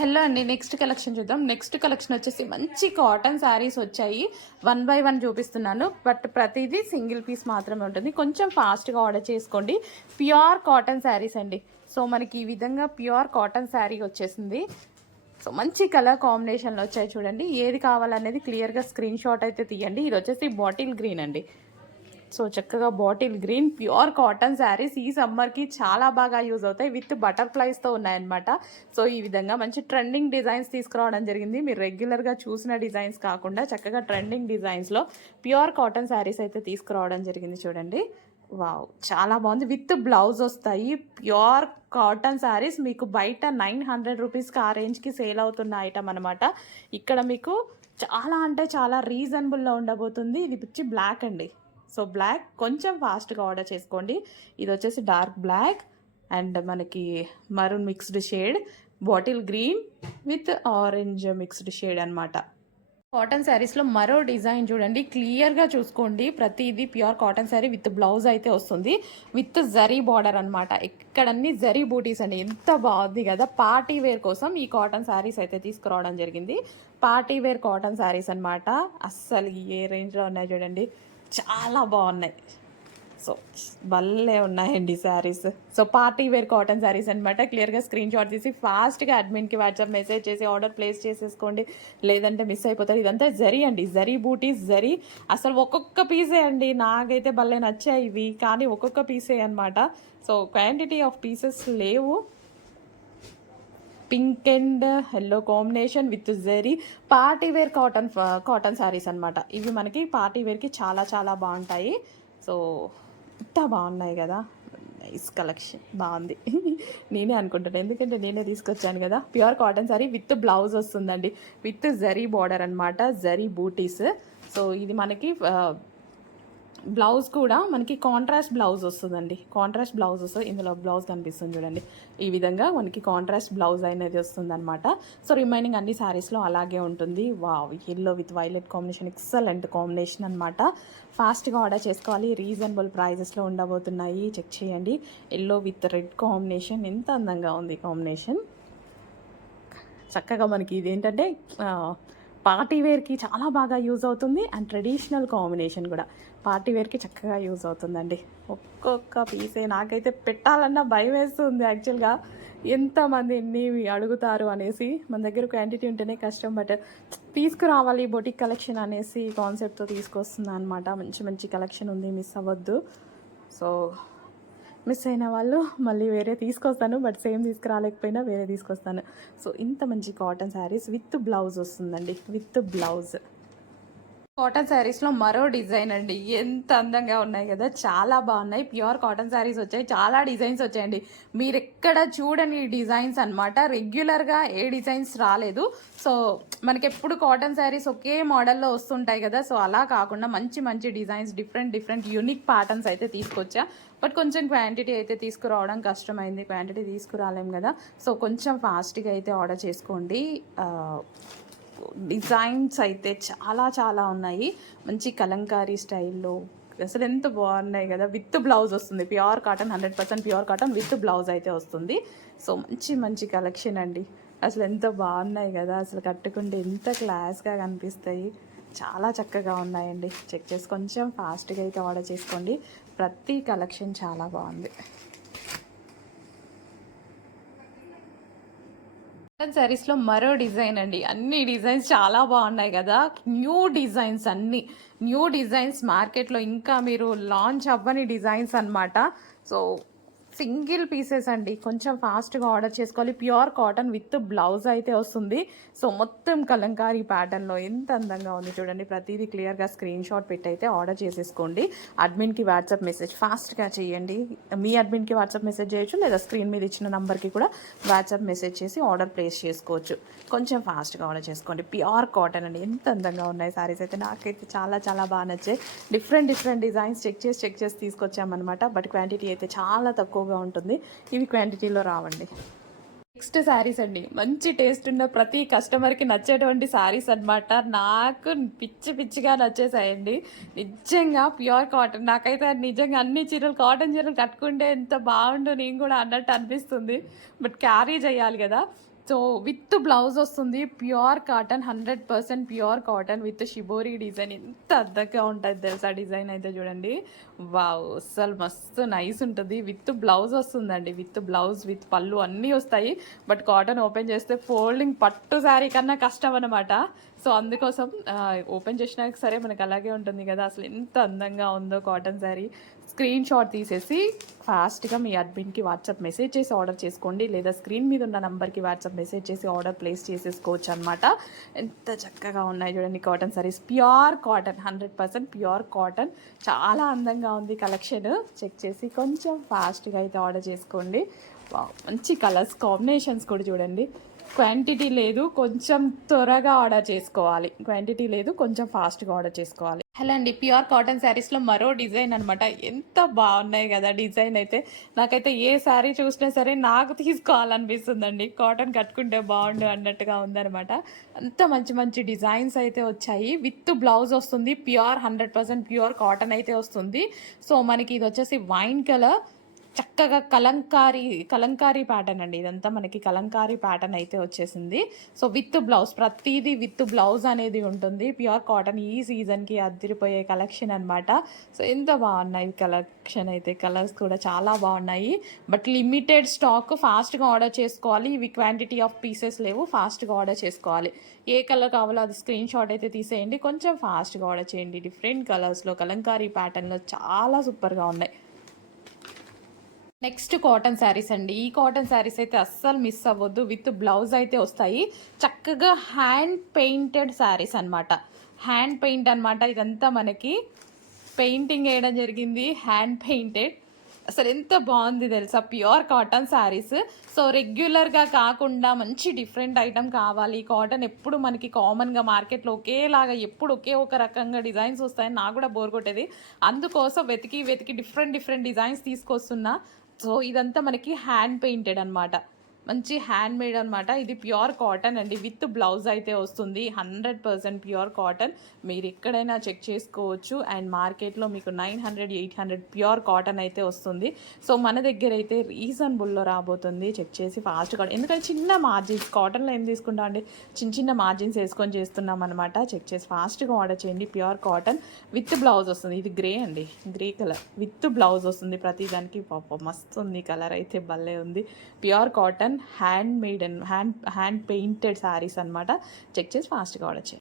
Hello అండి. Next collection చూద్దాం. Next collection వచ్చేసి మంచి కాటన్ శారీస్ వచ్చాయి. 1 బై 1 చూపిస్తున్నాను. బట్ ప్రతిదీ సింగిల్ పీస్ మాత్రమే ఉంటుంది. కొంచెం ఫాస్ట్గా ఆర్డర్ చేసుకోండి. ప్యూర్ కాటన్ శారీస్ అండి. సో మనకి ఈ విధంగా ప్యూర్ కాటన్ శారీ వచ్చేసింది. సో మంచి కలర్ కాంబినేషన్లో వచ్చాయి చూడండి. ఏది కావాలనేది క్లియర్గా స్క్రీన్ షాట్ అయితే తీయండి. ఇది వచ్చేసి బాటిల్ గ్రీన్ అండి. సో చక్కగా bottle green pure cotton saris ఈ సమ్మర్కి చాలా బాగా యూజ్ అవుతాయి. విత్ బటర్ఫ్లైస్తో ఉన్నాయన్నమాట. సో ఈ విధంగా మంచి ట్రెండింగ్ డిజైన్స్ తీసుకురావడం జరిగింది. మీరు రెగ్యులర్గా చూసిన డిజైన్స్ కాకుండా చక్కగా ట్రెండింగ్ డిజైన్స్లో ప్యూర్ కాటన్ శారీస్ అయితే తీసుకురావడం జరిగింది చూడండి. వావ్, చాలా బాగుంది. విత్ బ్లౌజ్ వస్తాయి. ప్యూర్ కాటన్ శారీస్ మీకు బయట 900 రూపీస్కి ఆ రేంజ్కి సేల్ అవుతున్న ఐటమ్ అనమాట. ఇక్కడ మీకు చాలా అంటే చాలా రీజనబుల్లో ఉండబోతుంది. ఇది పిచ్చి బ్లాక్ అండి. సో బ్లాక్ కొంచెం ఫాస్ట్గా ఆర్డర్ చేసుకోండి. ఇది వచ్చేసి డార్క్ బ్లాక్ అండ్ మనకి maroon mixed shade, bottle green with orange mixed shade అనమాట. కాటన్ శారీస్లో మరో డిజైన్ చూడండి, క్లియర్గా చూసుకోండి. ప్రతిదీ pure cotton sari with blouse అయితే వస్తుంది. విత్ జరీ బార్డర్ అనమాట. ఇక్కడన్నీ జరీ బూటీస్ అండి. ఎంత బాగుంది కదా. పార్టీ వేర్ కోసం ఈ కాటన్ శారీస్ అయితే తీసుకురావడం జరిగింది. పార్టీ వేర్ కాటన్ శారీస్ అనమాట. అస్సలు ఏ రేంజ్లో ఉన్నాయి చూడండి, చాలా బాగున్నాయి. సో భలే ఉన్నాయండి saris. So party wear cotton saris అనమాట. క్లియర్గా స్క్రీన్ షాట్ తీసి ఫాస్ట్గా అడ్మిన్కి వాట్సాప్ మెసేజ్ చేసి ఆర్డర్ ప్లేస్ చేసేసుకోండి, లేదంటే మిస్ అయిపోతారు. ఇదంతా జరీ అండి, జరీ బూటీస్ జరీ. అసలు ఒక్కొక్క పీసే అండి. నాకైతే భలే నచ్చాయి ఇవి, కానీ ఒక్కొక్క పీసే అనమాట. సో క్వాంటిటీ ఆఫ్ పీసెస్ లేవు. Pink and yellow combination with zari party wear cotton saris అనమాట. ఇవి మనకి పార్టీ వేర్కి చాలా చాలా బాగుంటాయి. సో ఇంత బాగున్నాయి కదా. నైస్ కలెక్షన్, బాగుంది. నేనే అనుకుంటాను, ఎందుకంటే నేనే తీసుకొచ్చాను కదా. Pure cotton sari with blouse వస్తుందండి, విత్ జరీ బార్డర్ అనమాట, జరీ బూటీస్. సో ఇది మనకి బ్లౌజ్ కూడా మనకి కాంట్రాస్ట్ బ్లౌజ్ వస్తుందండి. కాంట్రాస్ట్ బ్లౌజ్ వస్తుంది. ఇందులో బ్లౌజ్ కనిపిస్తుంది చూడండి. ఈ విధంగా మనకి కాంట్రాస్ట్ బ్లౌజ్ అనేది వస్తుంది అనమాట. సో రిమైనింగ్ అన్ని శారీస్లో అలాగే ఉంటుంది. Wow, yellow with violet combination excellent combination అనమాట. ఫాస్ట్గా ఆర్డర్ చేసుకోవాలి. రీజనబుల్ ప్రైజెస్లో ఉండబోతున్నాయి. చెక్ చేయండి. ఎల్లో విత్ రెడ్ కాంబినేషన్ ఎంత అందంగా ఉంది కాంబినేషన్. చక్కగా మనకి ఇదేంటంటే పార్టీ వేర్కి చాలా బాగా యూజ్ అవుతుంది. అండ్ ట్రెడిషనల్ కాంబినేషన్ కూడా పార్టీ వేర్కి చక్కగా యూజ్ అవుతుందండి. ఒక్కొక్క పీసే నాకైతే పెట్టాలన్నా భయం వేస్తుంది యాక్చువల్గా. ఎంతమంది ఎన్ని అడుగుతారు అనేసి. మన దగ్గర క్వాంటిటీ ఉంటేనే కష్టం, బట్ తీసుకురావాలి బొటిక్ కలెక్షన్ అనేసి కాన్సెప్ట్తో తీసుకొస్తుంది అనమాట. మంచి మంచి కలెక్షన్ ఉంది, మిస్ అవ్వద్దు. సో మిస్ అయిన వాళ్ళు మళ్ళీ వేరే తీసుకొస్తాను, బట్ సేమ్ తీసుకురాలేకపోయినా వేరే తీసుకొస్తాను. సో ఇంత మంచి కాటన్ శారీస్ విత్ బ్లౌజ్ వస్తుందండి, విత్ బ్లౌజ్. కాటన్ శారీస్లో మరో డిజైన్ అండి. ఎంత అందంగా ఉన్నాయి కదా, చాలా బాగున్నాయి. ప్యూర్ కాటన్ శారీస్ వచ్చాయి, చాలా డిజైన్స్ వచ్చాయండి. మీరు ఎక్కడ చూడని డిజైన్స్ అనమాట. రెగ్యులర్గా ఏ డిజైన్స్ రాలేదు. సో మనకి ఎప్పుడు కాటన్ శారీస్ ఒకే మోడల్లో వస్తుంటాయి కదా. సో అలా కాకుండా మంచి మంచి డిజైన్స్, డిఫరెంట్ యూనిక్ ప్యాటర్న్స్ అయితే తీసుకొచ్చా. బట్ కొంచెం క్వాంటిటీ అయితే తీసుకురావడం కష్టమైంది, క్వాంటిటీ తీసుకురాలేం కదా. సో కొంచెం ఫాస్ట్గా అయితే ఆర్డర్ చేసుకోండి. డిజైన్స్ అయితే చాలా చాలా ఉన్నాయి. మంచి కలంకారీ స్టైల్లో అసలు ఎంత బాగున్నాయి కదా. విత్ బ్లౌజ్ వస్తుంది. Pure cotton, 100% pure cotton with blouse అయితే వస్తుంది. సో మంచి మంచి కలెక్షన్ అండి. అసలు ఎంత బాగున్నాయి కదా. అసలు కట్టుకుంటే ఎంత క్లాస్గా కనిపిస్తాయి. చాలా చక్కగా ఉన్నాయండి. చెక్ చేసి కొంచెం ఫాస్ట్గా అయితే ఆర్డర్ చేసుకోండి. ప్రతి కలెక్షన్ చాలా బాగుంది. కాటన్ శారీస్లో మరో డిజైన్ అండి. అన్ని డిజైన్స్ చాలా బాగున్నాయి కదా. న్యూ డిజైన్స్, అన్ని న్యూ డిజైన్స్. మార్కెట్లో ఇంకా మీరు లాంచ్ అవ్వని డిజైన్స్ అనమాట. సో సింగిల్ పీసెస్ అండి. కొంచెం ఫాస్ట్గా ఆర్డర్ చేసుకోవాలి. ప్యూర్ కాటన్ విత్ బ్లౌజ్ అయితే వస్తుంది. సో మొత్తం కలంకారీ ప్యాటర్న్లో ఎంత అందంగా ఉంది చూడండి. ప్రతిదీ క్లియర్గా స్క్రీన్ షాట్ పెట్టి అయితే ఆర్డర్ చేసేసుకోండి. అడ్మిన్కి వాట్సాప్ మెసేజ్ ఫాస్ట్గా చేయండి. మీ అడ్మిన్కి వాట్సాప్ మెసేజ్ చేయొచ్చు, లేదా స్క్రీన్ మీద ఇచ్చిన నెంబర్కి కూడా వాట్సాప్ మెసేజ్ చేసి ఆర్డర్ ప్లేస్ చేసుకోవచ్చు. కొంచెం ఫాస్ట్గా ఆర్డర్ చేసుకోండి. ప్యూర్ కాటన్ అండి. ఎంత అందంగా ఉన్నాయి శారీస్ అయితే. నాకైతే చాలా చాలా బాగా నచ్చాయి. డిఫరెంట్ డిజైన్స్ చెక్ చేసి తీసుకొచ్చామన్నమాట. బట్ క్వాంటిటీ అయితే చాలా తక్కువగా ఉంటుంది. ఇవి క్వాంటిటీలో రావండి. నెక్స్ట్ శారీస్ అండి. మంచి టేస్ట్ ఉన్న ప్రతి కస్టమర్కి నచ్చేటువంటి శారీస్ అనమాట. నాకు పిచ్చిగా నచ్చేసాయండి నిజంగా. ప్యూర్ కాటన్, నాకైతే నిజంగా అన్ని చీరలు కాటన్ చీరలు కట్టుకుంటే ఎంత బాగుండో నేను కూడా అన్నట్టు అనిపిస్తుంది. బట్ క్యారీ చేయాలి కదా. సో విత్ బ్లౌజ్ వస్తుంది, pure cotton, 100% pure cotton with shibori design. ఎంత అద్దగా ఉంటుంది తెలుసా డిజైన్ అయితే చూడండి. వావ్, అసలు మస్తు నైస్ ఉంటుంది. విత్ బ్లౌజ్ వస్తుందండి, విత్ బ్లౌజ్ విత్ పళ్ళు అన్నీ వస్తాయి. బట్ కాటన్ ఓపెన్ చేస్తే ఫోల్డింగ్ పట్టు శారీ కన్నా కష్టం అనమాట. సో అందుకోసం ఓపెన్ చేసినాక సరే మనకు అలాగే ఉంటుంది కదా. అసలు ఎంత అందంగా ఉందో కాటన్ శారీ. స్క్రీన్ షాట్ తీసేసి ఫాస్ట్గా మీ అడ్మిన్కి వాట్సాప్ మెసేజ్ చేసి ఆర్డర్ చేసుకోండి, లేదా స్క్రీన్ మీద ఉన్న నెంబర్కి వాట్సాప్ మెసేజ్ చేసి ఆర్డర్ ప్లేస్ చేసేసుకోవచ్చు అనమాట. ఎంత చక్కగా ఉన్నాయి చూడండి cotton saris. Pure cotton, 100% pure cotton. చాలా అందంగా ఉంది కలెక్షన్. చెక్ చేసి కొంచెం ఫాస్ట్గా అయితే ఆర్డర్ చేసుకోండి. మంచి కలర్స్ కాంబినేషన్స్ కూడా చూడండి. క్వాంటిటీ లేదు, కొంచెం త్వరగా ఆర్డర్ చేసుకోవాలి. క్వాంటిటీ లేదు, కొంచెం ఫాస్ట్గా ఆర్డర్ చేసుకోవాలి. హలో అండి, ప్యూర్ కాటన్ శారీస్లో మరో డిజైన్ అనమాట. ఎంత బాగున్నాయి కదా డిజైన్ అయితే. నాకైతే ఏ శారీ చూసినా సరే నాకు తీసుకోవాలనిపిస్తుందండి. కాటన్ కట్టుకుంటే బాగుండు అన్నట్టుగా ఉందనమాట. అంత మంచి మంచి డిజైన్స్ అయితే వచ్చాయి. విత్ బ్లౌజ్ వస్తుంది, ప్యూర్ 100% ప్యూర్ కాటన్ అయితే వస్తుంది. సో మనకి ఇది వచ్చేసి వైన్ కలర్, చక్కగా కలంకారీ ప్యాటర్న్ అండి. ఇదంతా మనకి కలంకారీ ప్యాటర్న్ అయితే వచ్చేసింది. సో విత్ బ్లౌజ్, ప్రతిదీ విత్ బ్లౌజ్ అనేది ఉంటుంది. ప్యూర్ కాటన్ ఈ సీజన్కి అదిరిపోయే కలెక్షన్ అనమాట. సో ఎంత బాగున్నాయి కలెక్షన్ అయితే. కలర్స్ కూడా చాలా బాగున్నాయి. బట్ లిమిటెడ్ స్టాక్, ఫాస్ట్గా ఆర్డర్ చేసుకోవాలి. ఇవి క్వాంటిటీ ఆఫ్ పీసెస్ లేవు, ఫాస్ట్గా ఆర్డర్ చేసుకోవాలి. ఏ కలర్ కావాలో అది స్క్రీన్ షాట్ అయితే తీసేయండి, కొంచెం ఫాస్ట్గా ఆర్డర్ చేయండి. డిఫరెంట్ కలర్స్లో కలంకారీ ప్యాటర్న్లో చాలా సూపర్గా ఉన్నాయి. నెక్స్ట్ కాటన్ శారీస్ అండి. ఈ కాటన్ శారీస్ అయితే అస్సలు మిస్ అవ్వద్దు. విత్ బ్లౌజ్ అయితే వస్తాయి. చక్కగా హ్యాండ్ పెయింటెడ్ శారీస్ అనమాట. హ్యాండ్ పెయింట్ అనమాట. ఇదంతా మనకి పెయింటింగ్ వేయడం జరిగింది, హ్యాండ్ పెయింటెడ్. అసలు ఎంత బాగుంది తెలుసా ప్యూర్ కాటన్ శారీస్. సో రెగ్యులర్గా కాకుండా మంచి డిఫరెంట్ ఐటమ్ కావాలి. కాటన్ ఎప్పుడు మనకి కామన్గా మార్కెట్లో ఒకేలాగా ఎప్పుడు ఒకే ఒక రకంగా డిజైన్స్ వస్తాయని నాకు కూడా బోర్ కొట్టేది. అందుకోసం వెతికి డిఫరెంట్ డిజైన్స్ తీసుకొస్తున్నా. సో ఇదంతా మనకి హ్యాండ్ పెయింటెడ్ అనమాట, మంచి హ్యాండ్ మేడ్ అనమాట. ఇది ప్యూర్ కాటన్ అండి, విత్ బ్లౌజ్ అయితే వస్తుంది. 100% ప్యూర్ కాటన్. మీరు ఎక్కడైనా చెక్ చేసుకోవచ్చు. అండ్ మార్కెట్లో మీకు 900-800 ప్యూర్ కాటన్ అయితే వస్తుంది. సో మన దగ్గర అయితే రీజనబుల్లో రాబోతుంది. చెక్ చేసి ఫాస్ట్గా, ఎందుకంటే చిన్న మార్జిన్స్ కాటన్లో ఏం తీసుకుంటాం అండి, చిన్న మార్జిన్స్ వేసుకొని చేస్తున్నాం అనమాట. చెక్ చేసి ఫాస్ట్గా ఆర్డర్ చేయండి. ప్యూర్ కాటన్ విత్ బ్లౌజ్ వస్తుంది. ఇది గ్రే అండి, గ్రే కలర్ విత్ బ్లౌజ్ వస్తుంది. ప్రతిదానికి పాప మస్తు ఉంది, కలర్ అయితే భలే ఉంది. Pure cotton hand made and hand painted saris అనమాట. చెక్ చేసి ఫాస్ట్గా ఆర్డర్ చేయండి.